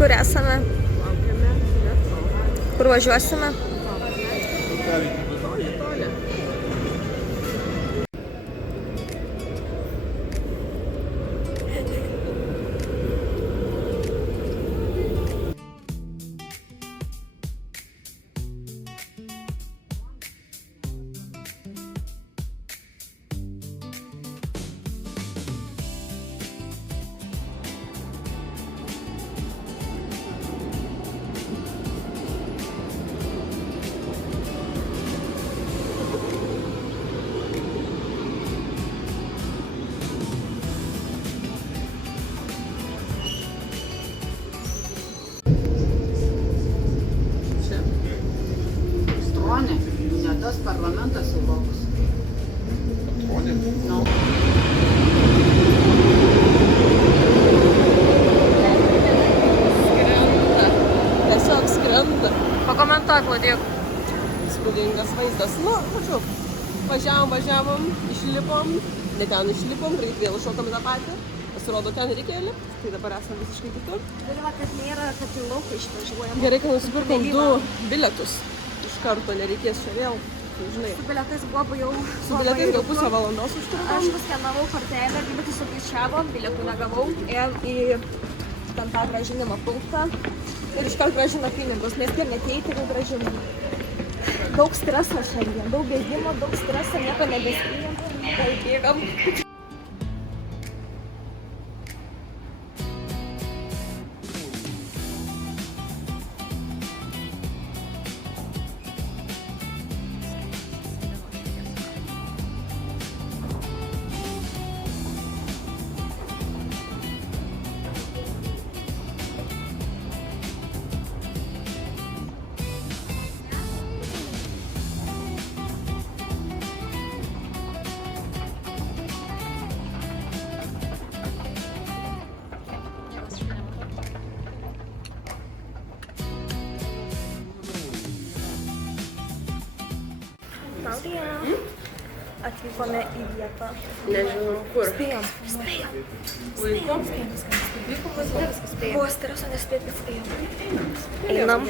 Kur esame? Laukiame metro. Kur važiuosime? Toli. Stronė, ne tas parlamentas suvokus. Stronė? No. Skrenda. Tiesiog skrenda. Pakomentuok, Klaudyk. Įspūdingas vaizdas. Nu, žodžiu, važiavom, išlipom, ne ten išlipom, greit vėl šokam į tą patį. Pasirodo, ten reikia lipti, tai dabar esame visiškai kitur. Galima, kad nėra, kad į lauką išvažiuojam. Gerai, kad nusipirkom 2 bilietus. Iš karto nereikės čia vėl, žinai. Su bilietais buvo jau... Su bilietais gal pusę valandos užtrukom. Aš nuskenavau kortelę, bilietus sukaičiavom, bilietų negavau, ėjom į ten tą grąžinimo punktą ir iškart grąžino pinigus, nes tie neteiti ir grąžino. Daug streso šiandien, daug bėgimo, daug streso, nieko nebespėjom, tai bėgam. Klaudija, atvykome į vietą. Nežinau, kur. Spėjom. Laiku? Buvo streso, nespėjom, bet spėjom. Einam.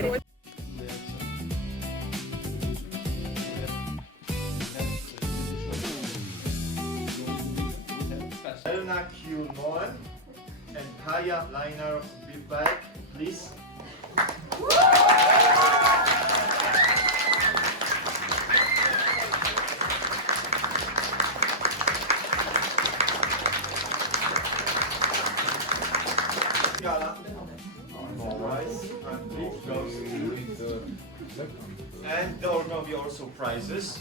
Elna Q9 and Kaya Liner be back, please. Gala. Alright, and please goes to... And there are going to be also prizes.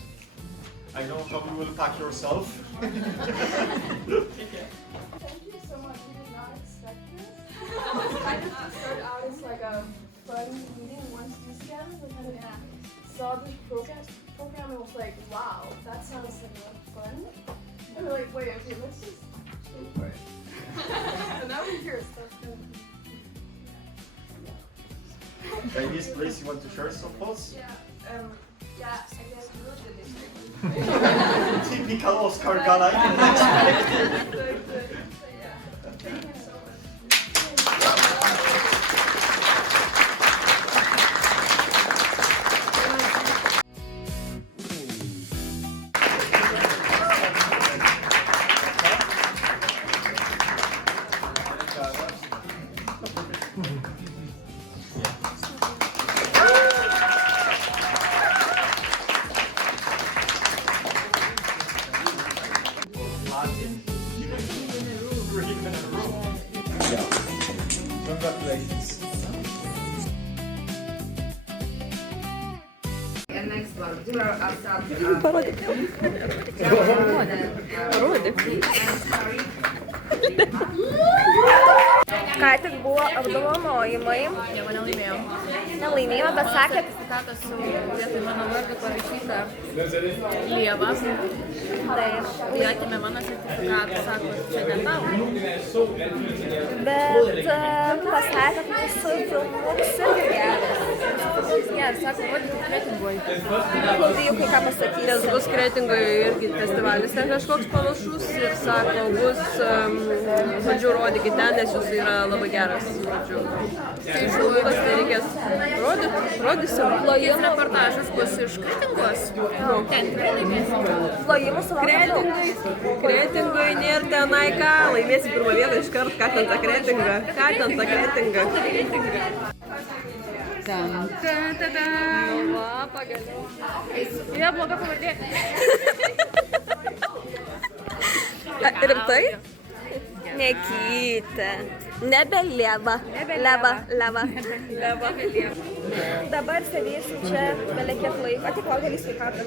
I know how you will pack yourself. Thank you so much. We did not expect this. It kind of started out as like a fun meeting once we together. We kind of saw this program and was like, wow, that sounds like a lot of fun. And we're like, wait, okay, let's just go for it. And now we're here, so it's kind of... Ladies, please, you want to share some thoughts? Yeah, I guess we really did this. Typical Oscar Gala. So yeah, thank you so much. Congratulations. And next one, zero outside. Ką tik buvo apdovanojimai. Nieko nelaimėjom. Nelaimėjome, bet sakėt, Citatos su vietoj mano vardu parašyta Lieva. taip. Tai atėmė mano sertifikatą, sako, čia ne tau. Bet pasakėt, mūsų filmukas irgi geras. Geras, sako, rodyti kretingoje. Klaudijų kai ką pasakyti. Nes bus Kretingoje irgi festivalis ten kažkoks panašus ir sako, bus, žodžiu, rodykit ten, nes jūs yra labai geras, žodžiu. Tai žuvimas, tai reikės rodysim. Jis reportažas bus iš Kretingos. Ten tikrai laimėsim. Plojimas Kretingoje nėra tenai ką, laimėsi pirmą vietą iš karto, ką ten ta Kretinga. Ką ten ta Kretinga. Va, pagaliau. Jie bloga pavardė. Rimtai? Nekytė. Nebelieva. Leva. Dabar sėdėsiu čia belekiek laiko. Tik laukelį sveikatą.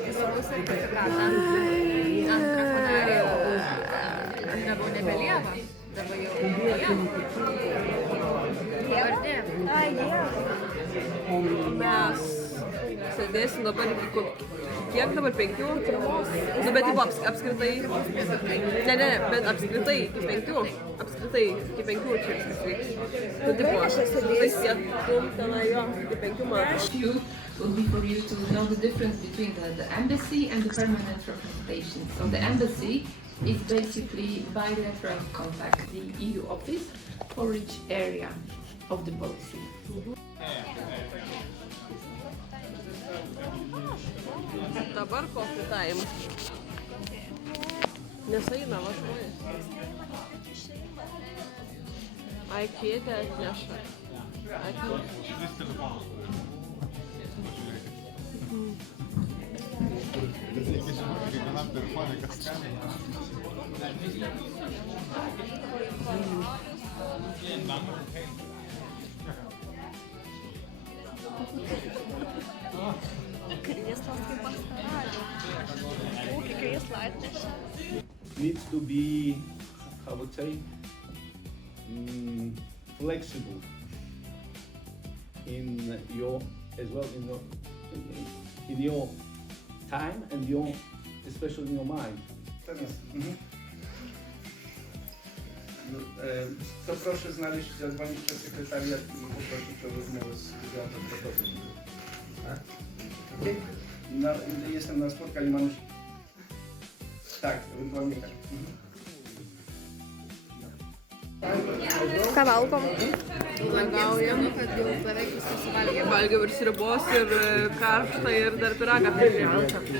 Antrą padarė, dabar nebelieva. Dabar jau pavardė. Ai, Dieve. Mes sėdėsim dabar iki kiek dabar 5? Nu, bet taip apskritai. Ne, bet apskritai iki 5. Apskritai iki 5 čia viskas vyks. Nu, tipo, pietum tenai jo, iki 5 metų. Would be for you to know the difference between the embassy and the permanent representation. So the embassy is basically bilateral contact, the EU office for each area of the policy. Dabar coffee time. Nes eina va žmonės. Ai, kėtę atneša. Needs to be, I would say, flexible in your, as well in your time and especially in your mind. To proszę znaleźć, zadzwonić przez sekretariat i poprosić o rozmowę z Wydziałem Sportowym. No, jestem na spotkaniu, mam... Tak, ewentualnie tak. Ką valgom? Lagaujam. Kad jau beveik viskas suvalgė. Valgiau ir sriubos, ir karštą, ir dar pyragą pridėjau. Tokia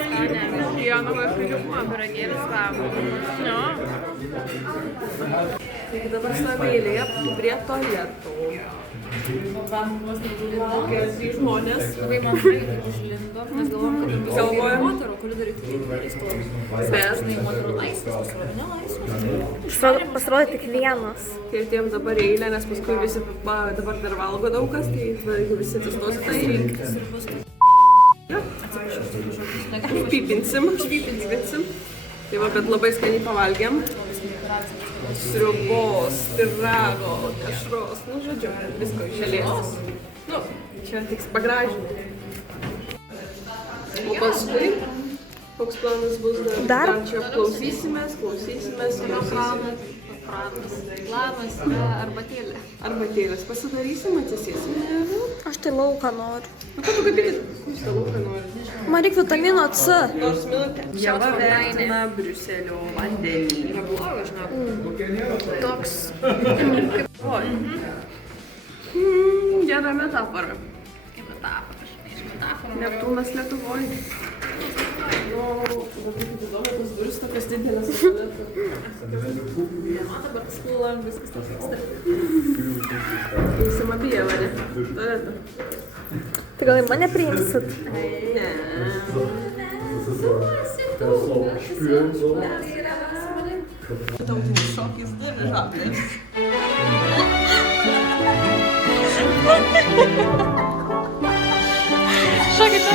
skanė. Pieno ir pridėjau. Pyragėlis vavo. No. Taigi dabar stabėlėje prie tualetų. Kokie 3 žmonės. Labai mažai užlindo, mes galvom, kad bus daugiau moterų, koridoriai tikrai įstos. Dažnai moterų laisvės, pasirodė nelaisvės. Pasirodė tik vienas. Tai atėjom dabar į eilę, nes paskui visi dabar dar valgo daug kas, tai jeigu visi atsistos, tai Rinktis ir bus taip. Atsiprašau, tai kažkokius negalim. Švypinsim. Tai va, bet labai skaniai pavalgėm. Sriubos, pyrago, dešros, nu žodžiu, visko iš eilės. Nu, čia tik pagražinti. O paskui, koks planas bus dar čia klausysimės. Planas, arbatėlė. Arbatėlės pasidarysim, atsisėsim. Aš tai lauką noriu. Nu, ką tu kaip jūs tą lauką nori? Man reikia vitamino C. Nors minutę. Jeva vertina Briuselio vandenį. Yra blogas, žinok. Toks. Oi. Gera metafora. Kaip metafora, žinai, iš metaforų. Neptūnas Lietuvoje. Nu, tada kaip įdomu, tas duris tokias didelės. Man dabar skūlam, viskas tas vyksta. Eisim abiejų, varė. Tualetą. Tai gal į mane priimsit? Ne. Tautinis šokis dirižablės. Šokit.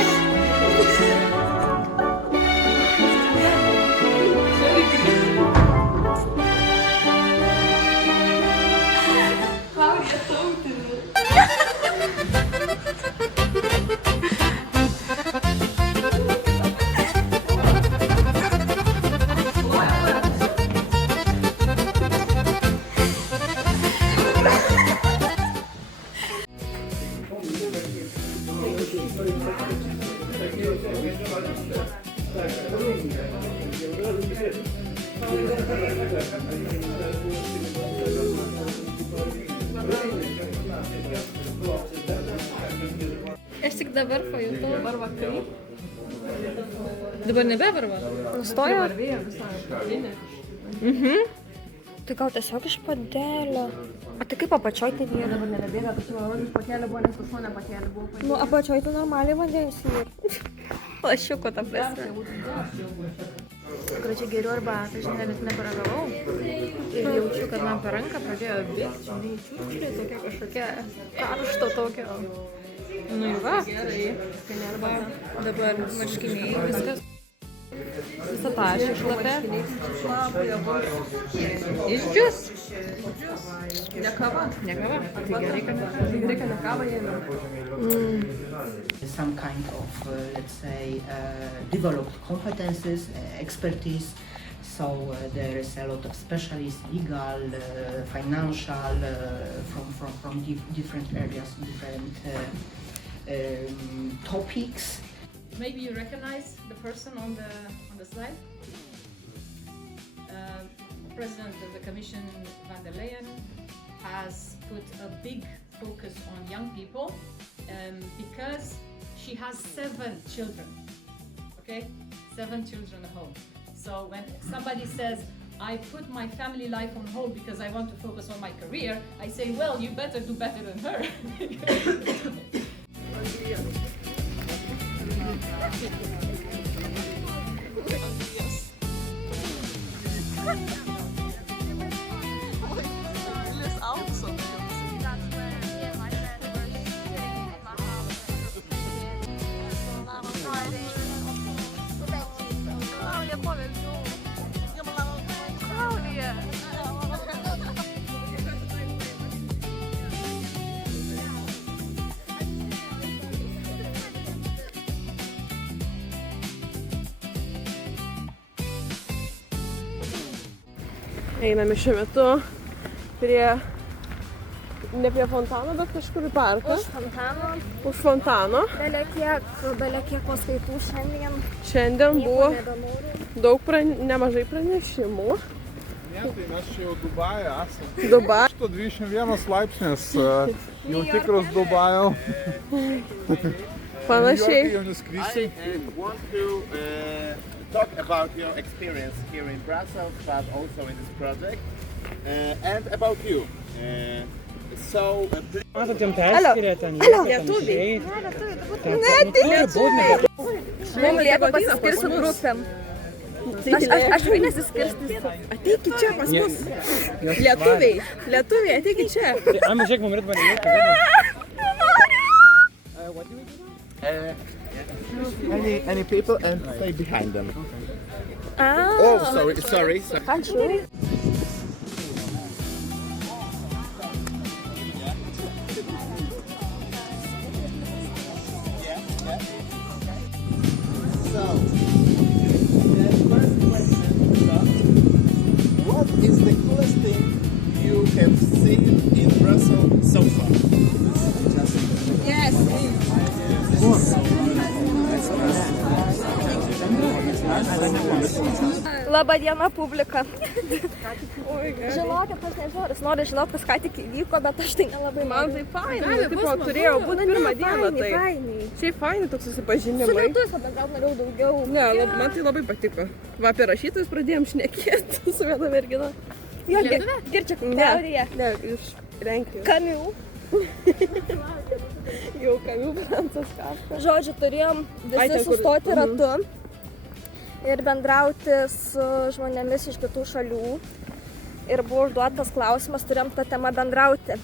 Aš tik dabar pajutau. Dabar vakarai. Dabar nebevarva. Nustojo? Varvėjo visą dieną. Tai gal tiesiog iš padelio. O tai kaip apačioj tai nėra? Dabar nebebėga, kad čia vanduo pakelė buvo, nes pas mane pakelė buvo. Nu, apačioj tai normaliai vandens nėra. Lašiuko ta prasme. Tikrai čia geriau arbatą, šiandien net neparagavau. Ir jaučiu, kad man per ranką pradėjo bėgti, žinai, čiūčkė tokia kažkokia karšto tokio. Nu ir va, Gerai, skani arbata. dabar marškiniai, viskas. Visą tašį išlapė. Išdžius. Ne kava. Ne kava. Tai gerai, kad Ne kava jėmė. Some kind of, let's say, developed competences, expertise. So there is a lot of specialists, legal, financial, from different areas, different topics. Maybe you recognize the person on the slide. President of the Commission, van der Leyen, has put a big focus on young people because she has 7 children. Okay, 7 children at home. So when somebody says, I put my family life on hold because I want to focus on my career, I say, well, you better do better than her. Einame šiuo metu ne prie fontano, bet kažkur į parką. Už fontano. Už fontano. Belia kiek paskaitų šiandien. Šiandien buvo nemažai pranešimų. Ne, tai mes čia jau Dubaje esame. Dubaje. 121 laipsnis, jau tikras Dubajau. Panašiai. Jau neskrisim. I want to talk about your experience here in Brussels, but also in this project, and about you. Matot, jam perskiria ten Lietuviai. Ne, tai lietuviai. Mums lieka pasiskirsti grupėm. Aš jau nesiskirstysiu. Ateikit čia pas mus. Lietuviai, ateikit čia. Amma, žiūrėk, mums reikia Any people and stay behind them. Oh, sorry. Ačiū. What is the coolest thing you have seen in Brussels so far? Yes. Labą dieną, publika. Žinokit, aš nežinau, ar jūs nori žinoti, kas ką tik įvyko, bet aš tai nelabai Man tai fainai, turėjo būti pirmą dieną tai. Šiaip fainai toks susipažinimai. Su lietuviais pabendraut norėjau daugiau. Ne, man tai labai patiko. Va, apie rašytojus pradėjom šnekėti su viena mergina. Jo, Girčiak teorija. Ne, iš Lenkijos. Kamiu. Jau Kamiu Francas Kafka. Žodžiu, turėjom visi sustoti ratu ir bendrauti su žmonėmis iš kitų šalių. Ir buvo užduotas klausimas, turėjom tą temą bendrauti.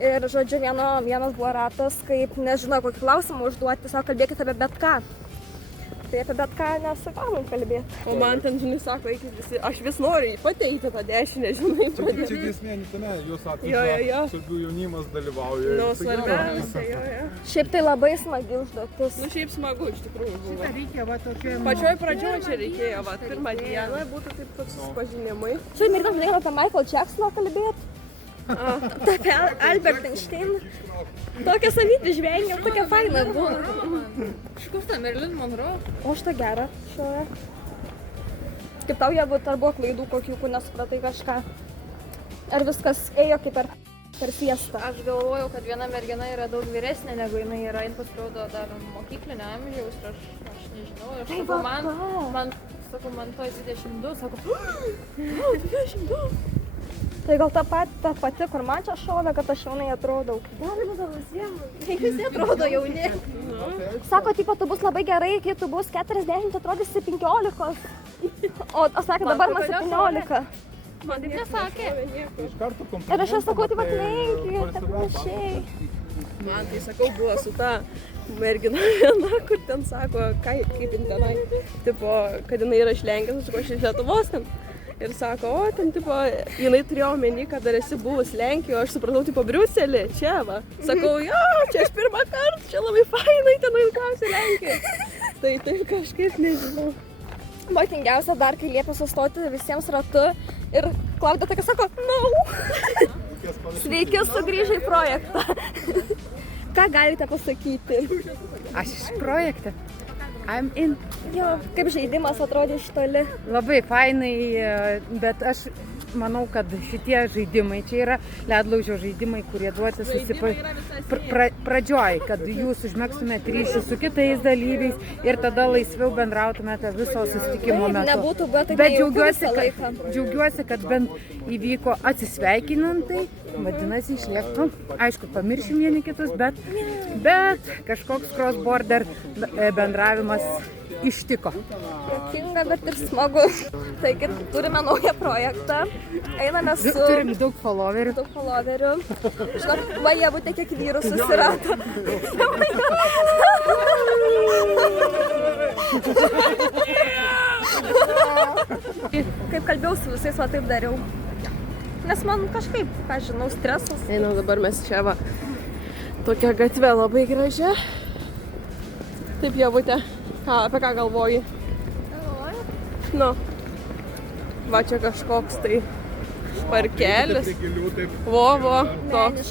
Ir žodžiu, vienas buvo ratas, kaip nežinau, kokį klausimą užduoti, tiesiog kalbėkite apie bet ką. Tai apie bet ką nesugavom kalbėti. O man ten, žinai, sako, aš vis noriu pateikti tą dešinę, žinai. Čia grėsmė, ne, jūs sakėte, svarbių jaunimas dalyvauja. Nu, svarbiausia, jo. Šiaip tai labai smagi užduotis. Nu, šiaip smagu, iš tikrųjų buvo. Šitą reikia, va, tokia... Pačioj pradžioj čia reikėjo, va, pirmą dieną būtų taip toks susipažinimai. Šiaip merginom apie Michael Jacksoną kalbėti. Apie Albert Einstein. Tokia savybė žvengia, tokia faina būna. Iš kur ta Marilyn Monroe? O šitą gerą šioje. Kaip tau jeigu ar buvo klaidų kokių, kur nesupratai kažką? Ar viskas ėjo kaip per fiestą? Aš galvojau, kad viena mergina yra daug vyresnė negu jinai yra, jin pasirodo dar mokyklinio amžiaus ir aš nežinau. Aš sakau, man toj 22, sako, 22. Tai gal ta pati, kur man čia šovė, kad aš jaunai atrodau. Galima gal visiems. Visi atrodo jauni. Sako, tipo, tu bus labai gerai, kai tu bus 40, atrodysi 15. O sakė, dabar man 17. Man taip nesakė. Ir aš jau sakau, taip pat lenkiu, ir taip panašiai. Man tai sakau, buvo su ta mergina viena, kur ten sako, kaip jin tenai, tipo, kad jinai yra iš Lenkijos, aš sakau, aš iš Lietuvos ten. Ir sako, o ten, tipo, jinai turėjo omeny, kad dar esi buvus Lenkijoje, aš supratau, tipo, Briuselį, čia va. Sakau, jo, čia aš pirmą kartą, čia labai fainai, ten ilgiausia Lenkija. Tai kažkaip nežinau. Motingiausia dar, kai liepia sustoti visiems ratu ir Klaudija tokia sako, no. Sveiki, sugrįžai į projektą. Ką galite pasakyti? Aš iš projektą. I'm in. Jo, kaip žaidimas atrodė iš toli? Labai fainai, bet aš manau, kad šitie žaidimai, čia yra ledlaužio žaidimai, kurie duoti pradžioj, kad jūs užmėgstumėte ryšį su kitais dalyviais ir tada laisviau bendrautumėte viso susitikimo metu. Nebūtų, bet džiaugiuosi, kad bent įvyko atsisveikinantai, vadinasi, išlieka, aišku, pamiršim vieni kitus, bet kažkoks cross-border bendravimas ištiko. Juokinga, bet ir smagu. Taigi, turime naują projektą. Einame su... Turim daug followerių. Žinok, va, jie būtų kiek vyrų susirado. Kaip kalbėjau su visais, va taip dariau. Nes man kažkaip, ką žinau, stresas. Einam dabar mes čia va. Tokia gatvė labai gražia. Taip, Ievute. Apie ką galvoji? Nu, va čia kažkoks tai parkelis. Vovo, toks.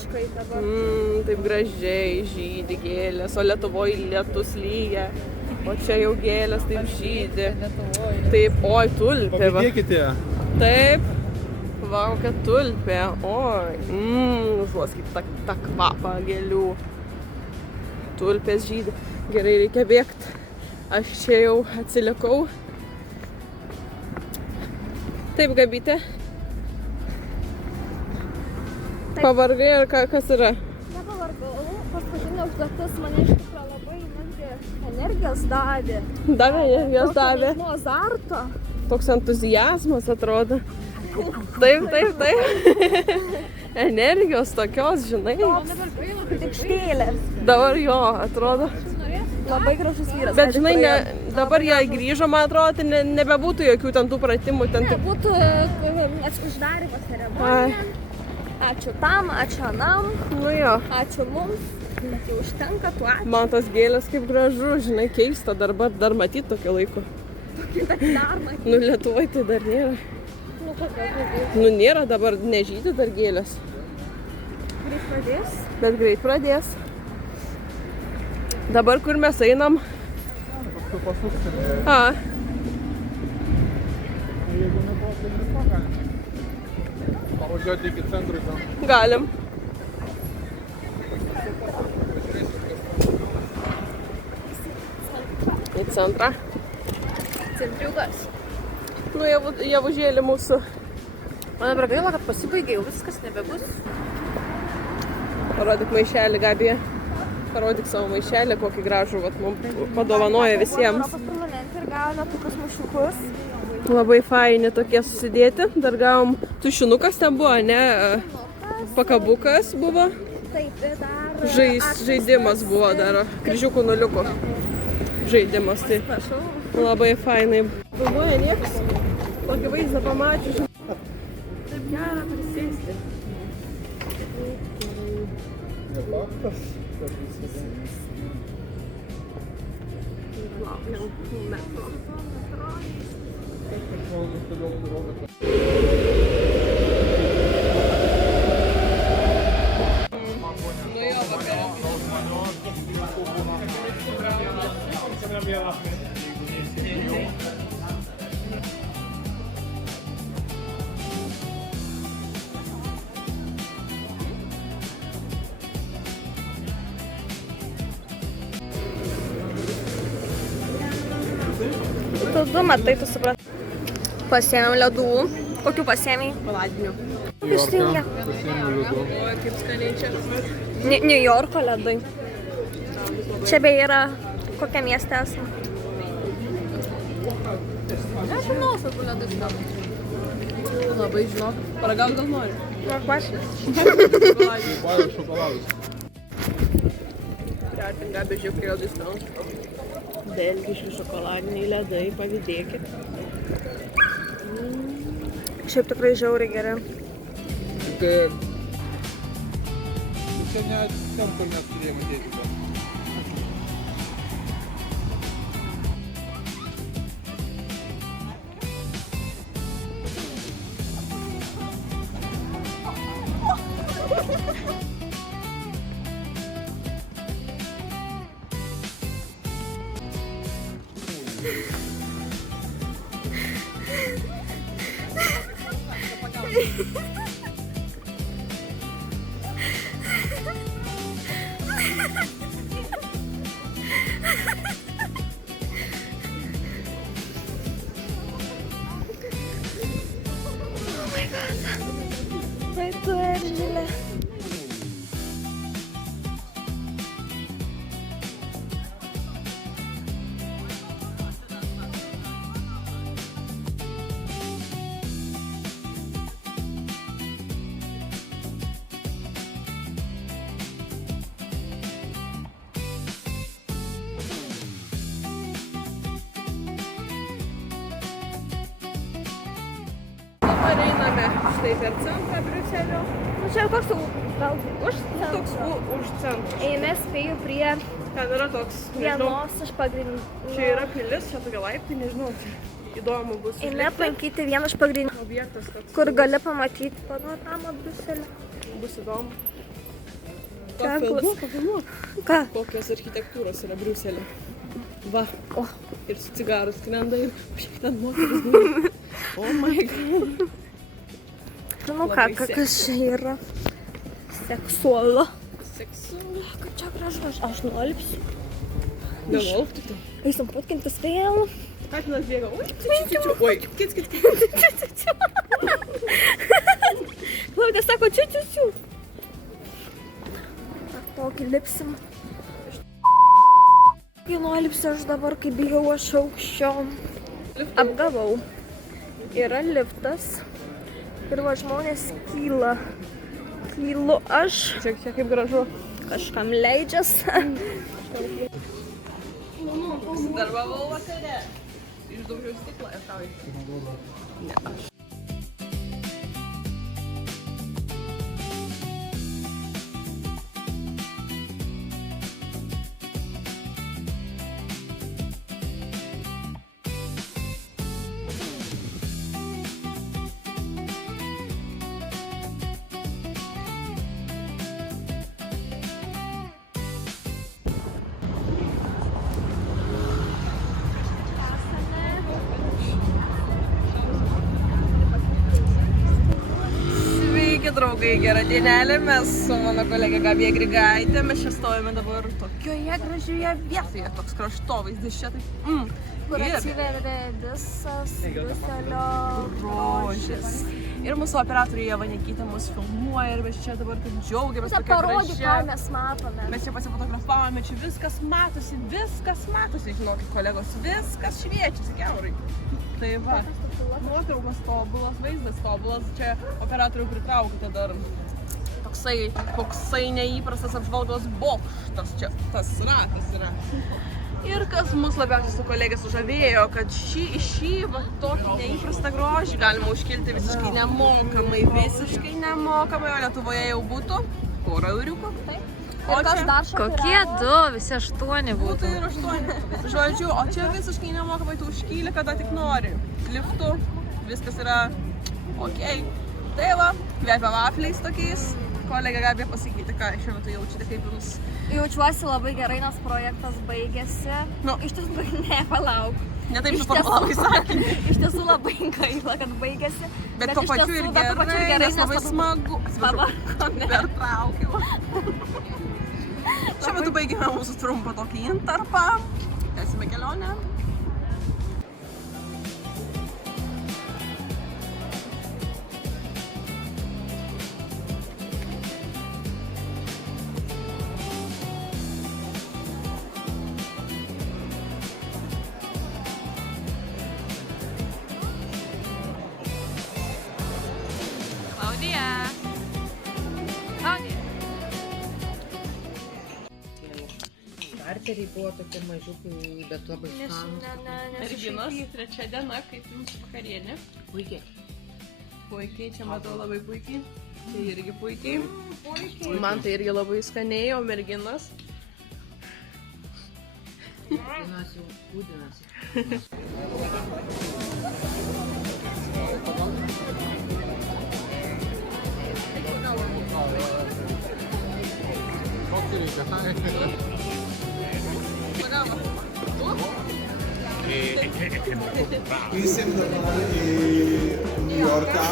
Taip gražiai žydi gėlės, o Lietuvoje lietus lyja. O čia jau gėlės taip žydi. Taip, oi, tulpė. Pabėkite. Taip, va, kokia tulpė. Oi, užuoskit tą kvapą gėlių. Tulpės žydi. Gerai, reikia bėgti. Aš čia jau atsilikau. Taip, Gabytė. Pavargai ar kas yra? Nepavargau. Paskutinė užduotis mane iš tikrųjų labai energijos davė. Davė energijos davė. Nuo azarto. Toks entuziazmas atrodo. Taip. Energijos tokios, žinai. Tikštėlės. Dabar jo, atrodo. Labai gražus vyras. Bet žinai, dabar jie grįžo, man atrodo, nebebūtų jokių ten tų pratimų. Nebūtų uždarymo ceremonija. Ačiū tam, ačiū anam. Nu jo. Ačiū mums. Bet jau užtenka tuo ačiū. Man tos gėlės kaip gražu, žinai, keista dar matyti tokio laiko. Bet dar matyti. Nu, Lietuvoje tai dar nėra. Nu, nėra dabar, nežydi dar gėlės. Greit pradės. Bet greit pradės. Dabar kur mes einam? Jeigu nebuvo, galim. Pavažiuoti iki centro. Galim. Į centrą. Centriukas. Nu, jie užėlė mūsų. Man dabar gaila, kad pasibaigė, jau viskas nebebus. Parodyk maišelį, Gabija. Parodyk savo maišelį, kokį gražų mums padovanoja visiems. Europos parlamente ir gavome tokius maišiukus. Labai faini tokie susidėti. Dar gavom tušinukas ten buvo, ne? Pakabukas buvo. Taip, dar... Žaidimas buvo dar. Kryžiukų nuliuko. Žaidimas, tai labai fainai. Galvoja niekas. Tokį vaizdą pamačiu. Taip gera prisėsti. Tu matai, tu suprat. Pasiėmėm ledų. Kokių pasiėmėjai? Paladinių. Ištingia. Oi, kaip skaniai čia. New Yorko ledai. Čia beje yra, kokia mieste esame. Nežinau, sakau, ledai skanu. Labai žinok. Paragaut gal nori? Nu, kvačiai. Šokoladas. Priartin Gabė, žiūrėk, prie ledai skanu. Belgiški šokoladiniai ledai, pavydėkit. Šiaip tikrai žiauriai geri. Čia ne ten, kur mes turėjome dėti. Ai, tu eržilė. Dabar einame štai per centrą Briuselio. Nu čia koks gal už centro? Toks už centro. Eime spėju prie Ten yra toks, nežinau, vienos iš pagrindinių. čia yra pilis, čia tokia laiptai, nežinau, čia įdomu bus. Eime aplankyti vieną iš pagrindinių, Objektas toks. kur gali pamatyti panoramą Briuselio. Bus įdomu. Ženklas. Pafilmuok. Ką? Kokios architektūros yra Briuselio. Va. O. Ir su cigarus skrenda ir šiek ten moteris buvo. Oh my god. Nu ką, kas čia yra? Seksualu. Seksualu. Kaip čia gražu, aš nuolipsiu. Nevolk tu ten. Eisim patkintis vėl. Katinas bėga. Oi, kits. Klaudė sako, čiu. Tokį lipsim. Kai nuolipsiu aš dabar, kai bijau aš aukščio. Apgavau. Yra liftas. Ir va žmonės kyla. Kylu aš. Čia kaip gražu. Kažkam leidžias. Darbavau vakare. Išdaužiau stiklą ir tau įsivaizduoju. Ne, aš. Draugai, gerą dienelę, mes su mano kolegė Gabija Grigaitė, mes čia stovime dabar tokioje gražioje vietoje, toks kraštovaizdis čia taip. Kur atsiveria visas Briuselio grožis. Ir mūsų operatorė Ieva Nekytė mus filmuoja ir mes čia dabar taip džiaugiamės Čia tokia parodyk, gražia. ką mes matome. Mes čia pasifotografavome, čia viskas matosi, žinokit, kolegos, viskas šviečiasi kiaurai. Tai va, nuotraukos tobulas, vaizdas tobulas, čia operatorių pritraukite dar toksai neįprastas apžvalgos bokštas, čia tas ratas yra. Ir kas mus labiausiai su kolegė sužavėjo, kad šį va, tokį neįprastą grožį galima užkilti visiškai nemokamai, o Lietuvoje jau būtų porą euriukų. Ir kas dar šokiravo? Kokie du, visi 8 būtų. Ir 8. Žodžiu, o čia visiškai nemokamai tu užkyli, kada tik nori. Liftu, viskas yra ok. Tai va, kvepia vafliais tokiais. kolegė Gabija pasakyti, ką šiuo metu jaučiate, kaip jums. Jaučiuosi labai gerai, nes projektas baigėsi. Iš tiesų, ne, palauk. Ne taip suformulavai sakinį. Iš tiesų labai gaila, kad baigėsi. Bet tuo pačiu ir gerai, nes labai smagu. Atsiprašau, pertraukiau. Šiuo metu baigėme mūsų trumpą tokį intarpą. Tęsime kelionę. Starteriai buvo tokie mažiukai, bet labai skanūs. Merginos, trečia diena, kaip jums vakarienė? Puikiai. Puikiai, čia matau labai puikiai. Tai irgi puikiai. Man tai irgi labai skaniai, o merginos? Merginos jau kūdinasi. Mi sembra che New Yorką.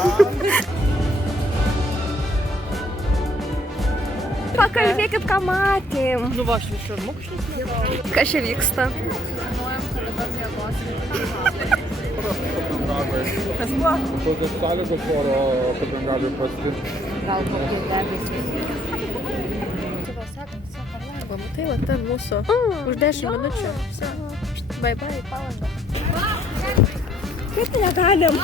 Pakalbėkit, ką matėm. Nu va, aš viršur mukšnis. Kas čia vyksta? Kas buvo? Kokios sąlygos oro, kad ten gali prasti? Gal kokie debesys. Tai va, ten mūsų. Už 10 minučių. Bye bye. Kaip negalim?